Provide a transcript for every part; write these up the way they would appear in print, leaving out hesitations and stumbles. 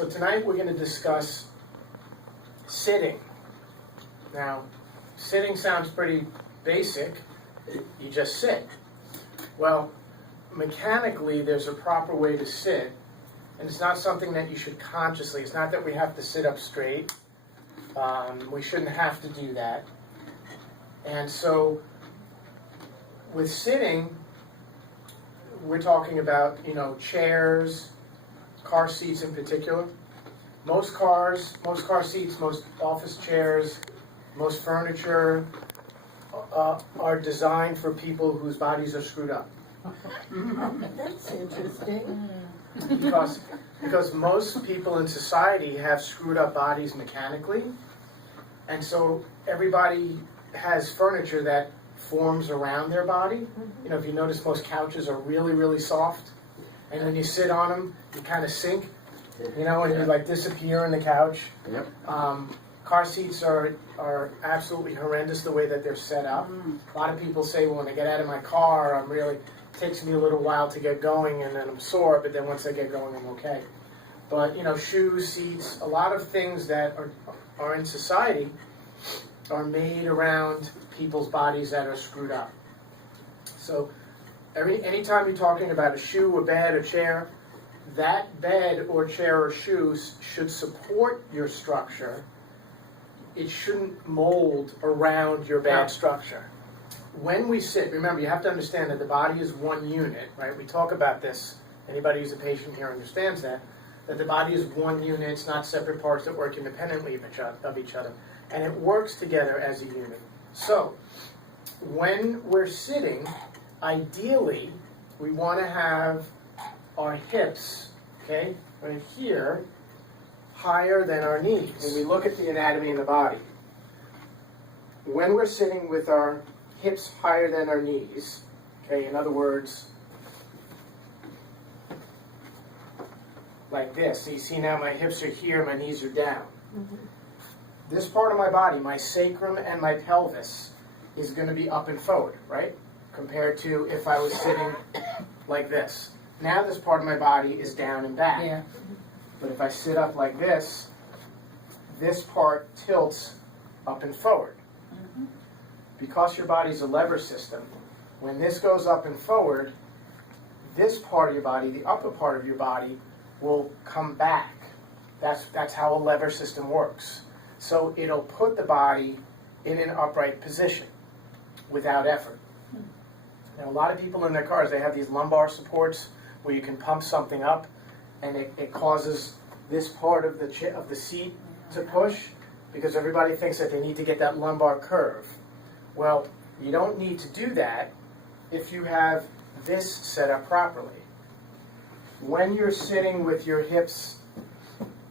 So tonight we're going to discuss sitting. Now, sitting sounds pretty basic. You just sit. Well, mechanically, there's a proper way to sit, and it's not something that you should consciously. It's not that we have to sit up straight. We shouldn't have to do that. And so, with sitting, we're talking about, chairs, car seats in particular. Most car seats, most office chairs, most furniture are designed for people whose bodies are screwed up. That's interesting. Because most people in society have screwed up bodies mechanically, and so everybody has furniture that forms around their body. If you notice, most couches are really, really soft, and when you sit on them, you kind of sink, and you like disappear in the couch. Yep. Car seats are absolutely horrendous the way that they're set up. A lot of people say, well, when I get out of my car, it takes me a little while to get going, and then I'm sore, but then once I get going, I'm okay. But, shoes, seats, a lot of things that are in society are made around people's bodies that are screwed up. So anytime you're talking about a shoe, a bed, a chair, that bed or chair or shoes should support your structure. It shouldn't mold around your bad structure. When we sit, remember, you have to understand that the body is one unit, right? We talk about this. Anybody who's a patient here understands that the body is one unit. It's not separate parts that work independently of each other. And it works together as a unit. So, when we're sitting, ideally, we want to have our hips, okay, right here, higher than our knees. When we look at the anatomy of the body, when we're sitting with our hips higher than our knees, okay, in other words, like this. So you see now my hips are here, my knees are down. This part of my body, my sacrum and my pelvis, is going to be up and forward, right? Compared to if I was sitting like this. Now this part of my body is down and back. Yeah. But if I sit up like this part tilts up and forward. Because your body's a lever system, when this goes up and forward, this part of your body, the upper part of your body, will come back. That's how a lever system works. So it'll put the body in an upright position without effort. Now, a lot of people in their cars, they have these lumbar supports where you can pump something up, and it causes this part of the seat to push, because everybody thinks that they need to get that lumbar curve. Well, you don't need to do that if you have this set up properly. When you're sitting with your hips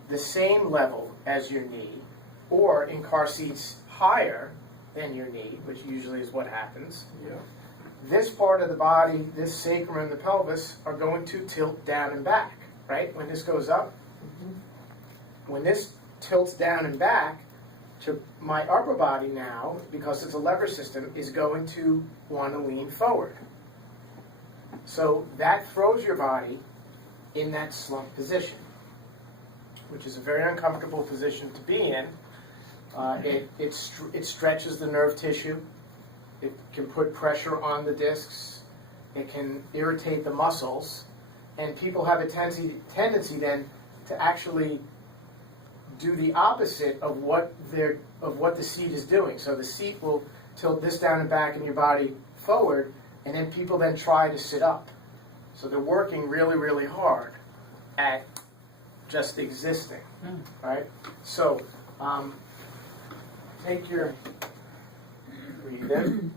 the same level as your knee, or in car seats higher than your knee, which usually is what happens, this part of the body, this sacrum and the pelvis, are going to tilt down and back, right? When this goes up, when this tilts down and back, to my upper body now, because it's a lever system, is going to want to lean forward. So that throws your body in that slump position, which is a very uncomfortable position to be in. It stretches the nerve tissue. It can put pressure on the discs. It can irritate the muscles. And people have a tendency then to actually do the opposite of what the seat is doing. So the seat will tilt this down and back in your body forward, and then people then try to sit up. So they're working really, really hard at just existing, right? So take your, breathe in,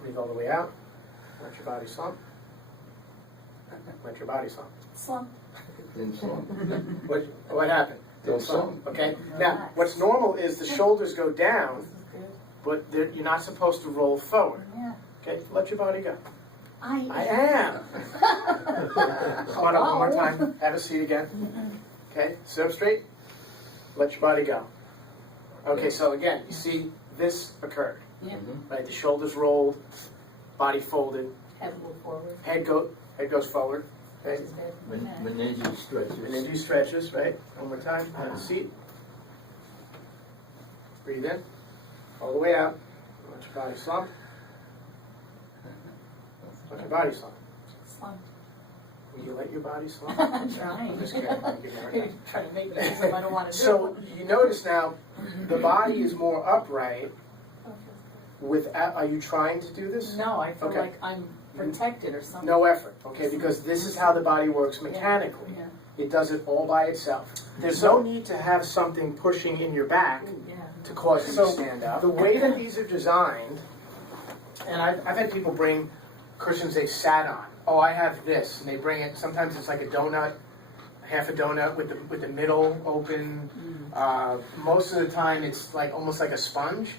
breathe all the way out, let your body slump, let your body slump. Slump. What happened? Don't slump. Okay. Now, what's normal is the shoulders go down, but you're not supposed to roll forward. Yeah. Okay, let your body go. I am. Come on up one more time. Have a seat again. Okay, sit up straight. Let your body go. Okay, so again, you see this occurred. Yeah. Right, the shoulders rolled, body folded, Head move forward. head goes forward. Okay. Meninges stretches. And then do stretches, right? One more time. Have a seat. Breathe in. All the way out. Let your body slump. Let your body slump. Slump. Will you let your body slump? I'm trying. I'm just kidding. I'm giving her a You're time. trying to make me do something I don't want to do. So you notice now, the body is more upright. Without, are you trying to do this? No, I feel Okay. like I'm protected or something. No effort, okay? Because this is how the body works mechanically. Yeah. It does it all by itself. There's no need to have something pushing in your back Yeah. to cause you to stand up. The way that these are designed, and I've had people bring cushions they've sat on. Oh, I have this, and they bring it. Sometimes it's like a donut, half a donut with the middle open. Most of the time, it's like almost like a sponge.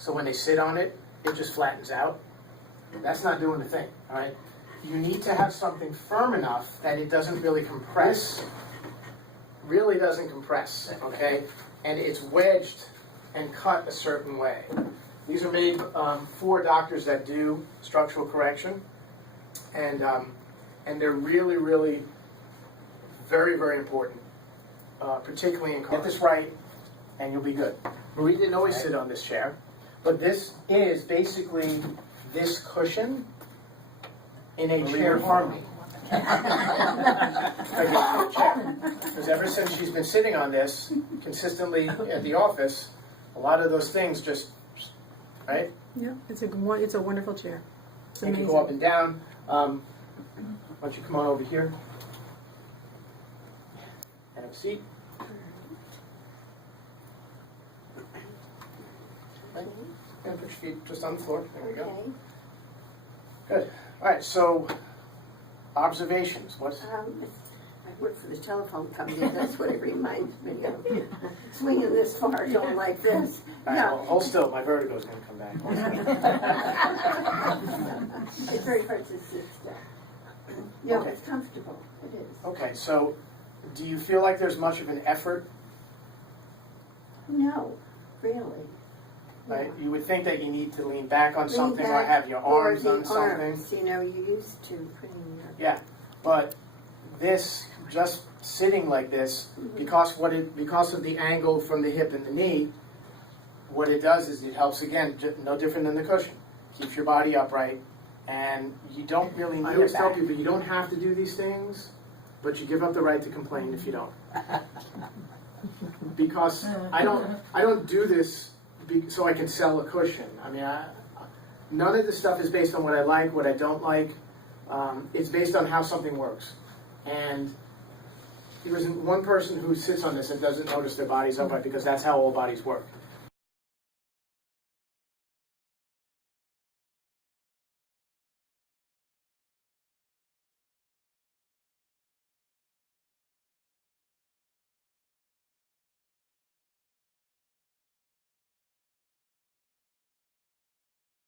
So when they sit on it, it just flattens out. That's not doing the thing, all right? You need to have something firm enough that it doesn't really compress. Really doesn't compress, okay? And it's wedged and cut a certain way. These are made for doctors that do structural correction. And they're really, really very, very important, particularly in get this right, and you'll be good. Marie didn't always sit on this chair, but this is basically this cushion in a chair form. Because ever since she's been sitting on this consistently at the office, a lot of those things just, right? Yeah, it's a wonderful chair. It's You can amazing. go up and down. Why don't you come on over here? Have a seat. Right. And put your feet just on the floor. There we go. Okay. Good. All right, so observations. What's I work for the telephone company, that's what it reminds me of. Swinging this far, going like this. all right, well, hold still. My vertigo's going to come back. Hold still. It's very hard to sit still. Yeah, Okay. it's comfortable, it is. Okay, so do you feel like there's much of an effort? No, really. Right? You would think that you need to lean back on Lean something or back, have your or arms the on something. arms, you know, you used to putting your. Yeah, but this just sitting like this, because of the angle from the hip and the knee, what it does is it helps again, no different than the cushion. Keeps your body upright, and you don't really. I always tell people you don't have to do these things, but you give up the right to complain if you don't. Because I don't do this so I can sell a cushion. I mean, none of this stuff is based on what I like, what I don't like. It's based on how something works. And there isn't one person who sits on this and doesn't notice their body's upright, because that's how all bodies work.